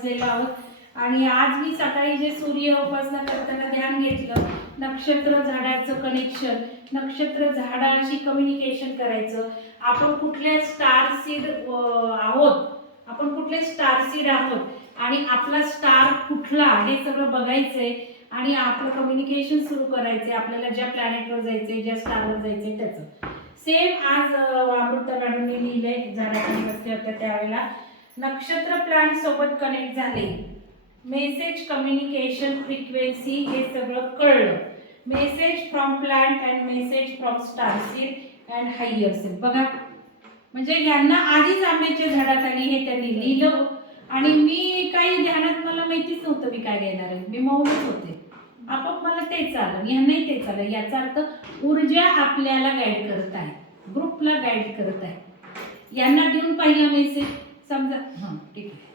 बसलेलो आहोत आणि आज मी सकाळी जे सूर्य उपासना करताना ध्यान घेतलं, नक्षत्र झाडाचं कनेक्शन, नक्षत्र झाडाशी कम्युनिकेशन करायचं. आपण कुठल्या स्टार सीड आहोत, आपण कुठले स्टार सीड आहोत आणि आपला स्टार कुठला हे सगळं बघायचंय आणि आपलं कम्युनिकेशन सुरू करायचंय. आपल्याला ज्या प्लॅनेटवर जायचंय, ज्या स्टारवर जायचंय त्याचं सेम आज अमृता मॅडमने लिहिलंय. झाडाखाली बसले होत्या त्यावेळेला नक्षत्र प्लॅन सोबत कनेक्ट झाले, मेसेज कम्युनिकेशन फ्रिक्वेन्सी हे सगळं कळलं. Message from plant and message from star seed and higher seed. बघा म्हणजे यांना आधीच आंब्याच्या झाडाखाली हे त्यांनी लिहिलं आणि मी काही ध्यानात मला माहितीच नव्हतं मी काय घेणार आहे. मी मौनच होते. आपोआप मला तेच आलं, यांनाही तेच आलं. याचा अर्थ ऊर्जा आपल्याला गाईड करत आहे, ग्रुपला गाईड करत आहे. यांना देऊन पहिला मेसेज समजा हां ठीक आहे.